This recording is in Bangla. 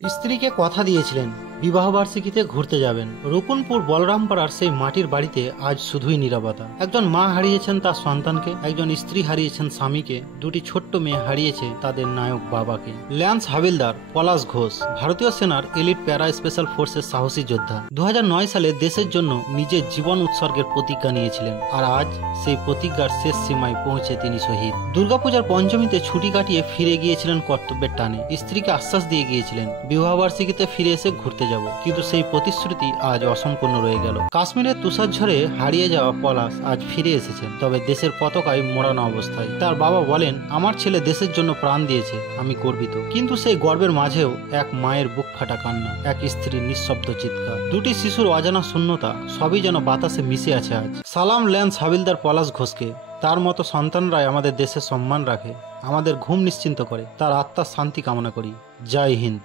স্ত্রীকে কথা দিয়েছিলেন বিবাহবার্ষিকীতে ঘুরতে যাবেন। রকুনপুর বলরামপাড়ার সেই মাটির বাড়িতে আজ শুধুই নীরবতা। একজন মা হারিয়েছেন তার সন্তানকে, একজন স্ত্রী হারিয়েছেন স্বামীকে, দুটি ছোট্ট মেয়ে হারিয়েছে তাদের নায়ক বাবাকে। ল্যান্স হাবিলদার পলাশ ঘোষ ভারতীয় সেনার এলিট প্যারা স্পেশাল ফোর্সের সাহসী যোদ্ধা। 2009 সালে দেশের জন্য নিজের জীবন উৎসর্গের প্রতিজ্ঞা নিয়েছিলেন, আর আজ সেই প্রতিজ্ঞার শেষ সীমায় পৌঁছে তিনি শহীদ। দুর্গাপূজার পঞ্চমীতে ছুটি কাটিয়ে ফিরে গিয়েছিলেন কর্তব্যের টানে। স্ত্রীকে আশ্বাস দিয়ে গিয়েছিলেন বিবাহবার্ষিকীতে ফিরে এসে ঘুরতে যাব, কিন্তু সেই প্রতিশ্রুতি আজ অসম্পূর্ণ রয়ে গেল। কাশ্মীরের তুষারঝড়ে হারিয়ে যাওয়া পলাশ আজ ফিরে এসেছেন, তবে দেশের পতাকায় মোড়ানো অবস্থায়। তার বাবা বলেন, আমার ছেলে দেশের জন্য প্রাণ দিয়েছে, আমি গর্বিত। কিন্তু সেই গর্বের মাঝেও এক মায়ের বুক ফাটা কান্না, এক স্ত্রীর নিঃশব্দ চিৎকার, দুটি শিশুর অজানা শূন্যতা, সবই যেন বাতাসে মিশে আছে আজ। সালাম ল্যান্স হাবিলদার পলাশ ঘোষকে। তার মতো সন্তানরাই আমাদের দেশের সম্মান রাখে, আমাদের ঘুম নিশ্চিন্ত করে। তার আত্মার শান্তি কামনা করি। জয় হিন্দ।